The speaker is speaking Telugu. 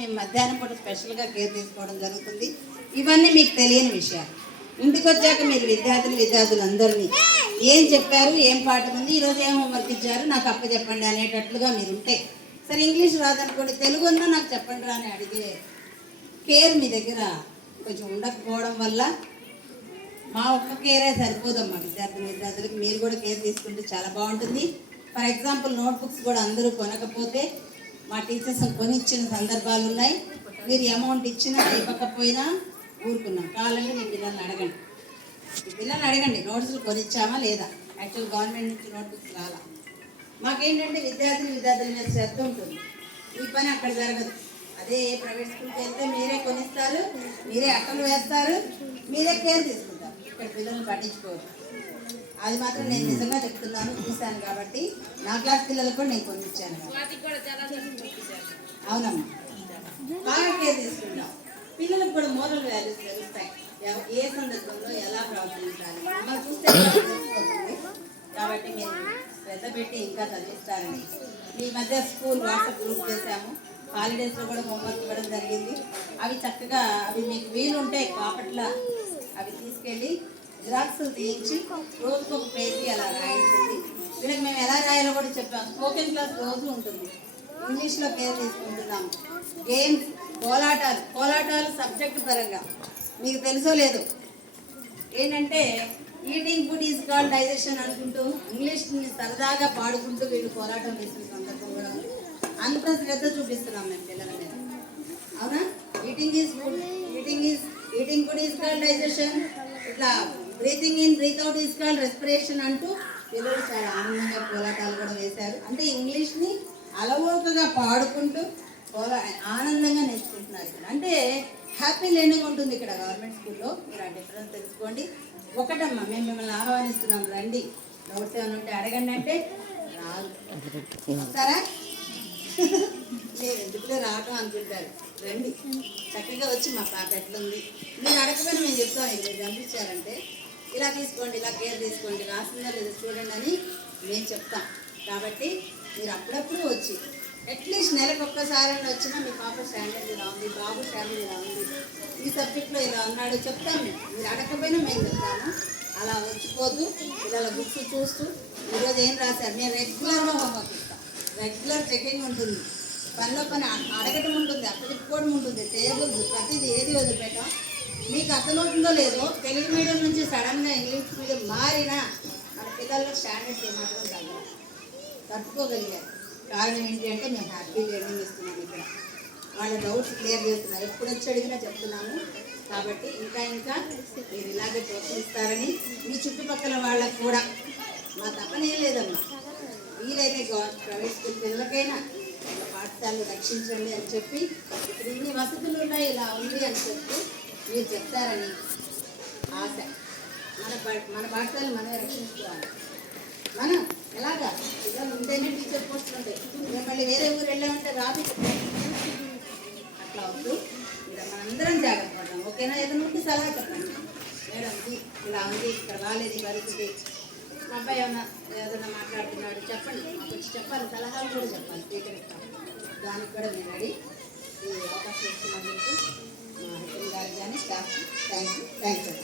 మేము మధ్యాహ్నం పూట స్పెషల్గా కేర్ తీసుకోవడం జరుగుతుంది. ఇవన్నీ మీకు తెలియని విషయాలు. ఇంటికి వచ్చాక మీరు విద్యార్థులందరినీ ఏం చెప్పారు, ఏం పాఠం ఉంది, ఈరోజు ఏం హోంవర్క్ ఇచ్చారు, నాకు అప్పచెప్పండి అనేటట్లుగా మీరు ఉంటే, సరే ఇంగ్లీష్ రాదనుకోండి తెలుగు ఉన్నా నాకు చెప్పండి రా అని అడిగే కేర్ మీ దగ్గర కొంచెం ఉండకపోవడం వల్ల మా ఒక్క కేరే సరిపోదమ్మా. విద్యార్థులకు మీరు కూడా కేర్ తీసుకుంటే చాలా బాగుంటుంది. ఫర్ ఎగ్జాంపుల్ నోట్బుక్స్ కూడా అందరూ కొనకపోతే మా టీచర్స్ కొనిచ్చిన సందర్భాలు ఉన్నాయి. మీరు అమౌంట్ ఇచ్చినా ఇవ్వకపోయినా ఊరుకున్నాం. కావాలంటే మీ పిల్లల్ని అడగండి నోట్స్లు కొనిచ్చామా లేదా. యాక్చువల్ గవర్నమెంట్ నుంచి నోట్బుక్స్ రాలా. మాకేంటంటే విద్యార్థుల మీద శ్రద్ధ ఉంటుంది. ఈ పని అక్కడ జరగదు. అదే ప్రైవేట్ స్కూల్కి వెళ్తే మీరే కొనిస్తారు, మీరే అట్టలు వేస్తారు, మీరే కేర్ తీసుకుంటారు. ఇక్కడ పిల్లల్ని పట్టించుకోరు. అది మాత్రం నేను నిజంగా చెప్తున్నాను, చూశాను కాబట్టి. నా క్లాస్ పిల్లలకు కూడా నేను కొనిచ్చాను. అవునమ్మా, బాగా కేర్ తీసుకుంటాం. పిల్లలకు కూడా మోరల్ వాల్యూస్ తెలుస్తాయి. ఏ సందర్భంలో ఎలా ప్రవర్తించాలి మనం చూస్తే తెలిసిపోతుంది. కాబట్టి మీరు శ్రద్ధ పెట్టి ఇంకా చదివిస్తారని మీ మధ్య స్కూల్ వాట్సాప్ గ్రూప్ చేశాము. హాలిడేస్లో కూడా హోంవర్క్ ఇవ్వడం జరిగింది. అవి చక్కగా మీకు వీలుంటే కాపట్ల అవి తీసుకెళ్ళి జిరాక్స్ తీయించి రోజుకు ఒక పేజీ అలా రాయించండి. వీళ్ళకి మేము ఎలా రాయాలో కూడా చెప్పాము. స్పోకెన్ క్లాస్ రోజు ఉంటుంది. ఇంగ్లీష్లో కేర్ తీసుకుంటున్నాము. గేమ్స్, కోలాటాలు సబ్జెక్ట్ పరంగా మీకు తెలుసో లేదు ఏంటంటే eating food is called digestion అనుకుంటూ ఇంగ్లీష్ని సరదాగా పాడుకుంటూ వీళ్ళు కోలాటం వేసిన సందర్భం కూడా అంత శ్రద్ధ చూపిస్తున్నాం మేము పిల్లల మీద. అవునా? Eating food is called digestion, ఇట్లా breathing in breath out is called respiration అంటూ పిల్లలు చాలా ఆనందంగా కోలాటాలు కూడా వేశారు. అంటే ఇంగ్లీష్ని అలవోకగా పాడుకుంటూ ఆనందంగా నేర్చుకుంటున్నారు ఇక్కడ. అంటే హ్యాపీ లెర్నింగ్ ఉంటుంది ఇక్కడ గవర్నమెంట్ స్కూల్లో. మీరు ఆ డిఫరెన్స్ తెలుసుకోండి. ఒకటమ్మా, మేము మిమ్మల్ని ఆహ్వానిస్తున్నాం, రండి. డౌట్స్ ఏమైనా ఉంటే అడగండి అంటే రాదు. సరే నేను ఎందుకులే రావటం అనుకుంటారు. రండి, చక్కగా వచ్చి మా పాప ఎట్లుంది మీరు అడగకపోయినా మేము చెప్తాం. మీరు పంపించారంటే ఇలా తీసుకోండి, ఇలా కేర్ తీసుకోండి, రాసిందా లేదా చూడండి అని మేము చెప్తాం. కాబట్టి మీరు అప్పుడప్పుడు వచ్చి అట్లీస్ట్ నెలకు ఒక్కసారైనా వచ్చినా మీ పాప స్టాండర్డ్ ఇలా ఉంది, బాబు స్టాండర్డ్ ఇలా ఉంది, ఈ సబ్జెక్ట్లో ఇలా ఉన్నాడు చెప్తాము. మీరు అడగకపోయినా మేము చెప్తాము. అలా వచ్చిపోతూ పిల్లల బుక్స్ చూస్తూ ఈరోజు ఏం రాశారు మేము రెగ్యులర్గా హోంవర్క్ ఇస్తాం. రెగ్యులర్ చెకింగ్ ఉంటుంది. పనిలో పని అడగటం ఉంటుంది, అప్పచెప్పుకోవడం ఉంటుంది. టేబుల్స్ ప్రతిదీ ఏది వదిలిపెట్టాం. మీకు అర్థమవుతుందో లేదో తెలుగు మీడియం నుంచి సడన్గా ఇంగ్లీష్ మీడియం మారినా మన పిల్లల్లో స్టాండర్డ్స్ ఏమాత్రం తట్టుకోగలిగారు. కారణం ఏంటి అంటే మేము హ్యాపీ లెర్నింగ్ ఇస్తున్నాం. ఇక్కడ వాళ్ళ డౌట్స్ క్లియర్ చేస్తున్నాం. ఎప్పుడు వచ్చి అడిగినా చెప్తున్నాము. కాబట్టి ఇంకా మీరు ఇలాగే ప్రోత్సహిస్తారని మీ చుట్టుపక్కల వాళ్ళకు కూడా మా తప్పనేం లేదమ్మా. వీలైతే ప్రైవేట్ స్కూల్ పిల్లలకైనా పాఠశాలను రక్షించండి అని చెప్పి ఇక్కడ ఇన్ని వసతులు ఉన్నాయి, ఇలా ఉంది అని చెప్పి మీరు చెప్తారని ఆశ. మన పాఠశాలను మనమే రక్షించుకోవాలి. మనం ఎలాగా పిల్లలు ఉంటేనే టీచర్ పోస్టులు ఉంటాయి. మేము మళ్ళీ వేరే ఊరు వెళ్ళామంటే రాదు. అట్లా వద్దు. ఇక్కడ మనందరం జాగ్రత్త పడదాం. ఓకేనా? ఏదైనా ఉంటే సలహా చెప్పండి. మేడం ఇలా ఉంది, ఇక్కడ రాలేదు ఈ పరిస్థితి, మా అబ్బాయి ఏదైనా మాట్లాడుతున్నాడు చెప్పండి. మాకు వచ్చి చెప్పాలి, సలహాలు కూడా చెప్పాలి, స్వీకరిస్తాం. దానికి కూడా మేము రెడీ. ఈ అవకాశం ఇచ్చినందుకు మా హెచ్ఎం గారికి కానీ స్టాఫ్ థ్యాంక్ యూ.